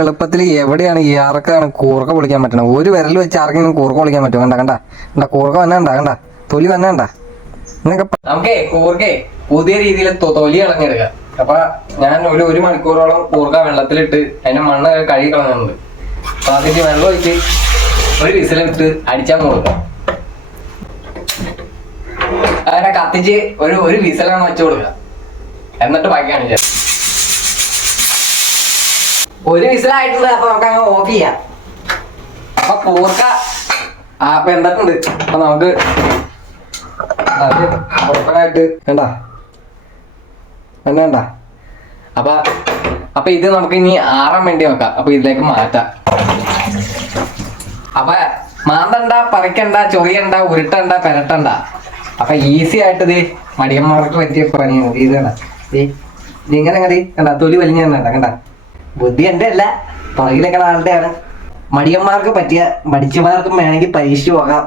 എളുപ്പത്തിൽ എവിടെയാണ് ഈ ആർക്കാണ് കൂർക്ക പൊളിക്കാൻ പറ്റണം? ഒരു വിരൽ വെച്ച് ആർക്കെങ്കിലും കൂർക്ക പൊളിക്കാൻ പറ്റുമോ? കണ്ട കണ്ട കണ്ട കൂർക്ക വന്നണ്ട, കണ്ട തൊലി വന്നണ്ട. നമുക്കേ കൂർക്കേ പുതിയ രീതിയിൽ തൊലി കളഞ്ഞെടുക്കുക. അപ്പൊ ഞാൻ ഒരു മണിക്കൂറോളം കൂർക്ക വെള്ളത്തിലിട്ട് അതിന്റെ മണ്ണ് കഴുകി കളഞ്ഞിട്ടുണ്ട്. അപ്പൊ അതിന്റെ വെള്ളം ഒഴിച്ച് ഒരു വിസിലിട്ട് അടിച്ചാൽ കൊടുക്കാം. അങ്ങനെ കത്തിച്ച് ഒരു വിസിലാണ് വെച്ച് കൊടുക്കുക. എന്നിട്ട് ബാക്കി കാണിച്ച ഒരു വിസിലായിട്ടുണ്ട്. അപ്പൊ നമുക്ക് അങ്ങ് ഓഫ് ചെയ്യാം. അപ്പൊ കൂർക്ക അപ്പൊ എന്തൊക്കെയുണ്ട്? അപ്പൊ നമുക്ക് അത് ഓപ്പണായിട്ട് വേണ്ട വേണ്ട. അപ്പൊ ഇത് നമുക്ക് ഇനി ആറാൻ വേണ്ടി വെക്കാം. അപ്പൊ ഇതിലേക്ക് മാറ്റാം. അപ്പൊ മാന്തണ്ട, പറിക്കണ്ട, ചൊറിയണ്ട, ഉരുട്ടണ്ട, പെരട്ടണ്ട. അപ്പൊ ഈസി ആയിട്ട് ഇത് മടിയന്മാർക്ക് പറ്റിയ പണിയാണ്. ഇത് കണ്ട ഇങ്ങനെ കണ്ട തൊലി വലിഞ്ഞ കണ്ട ബുദ്ധി എന്റെ അല്ല, പുറകിലൊക്കെ ആളുടെയാണ്. മടിയന്മാർക്ക് പറ്റിയ മടിച്ചമാർക്കും വേണമെങ്കിൽ പരീക്ഷിച്ചു പോകാം.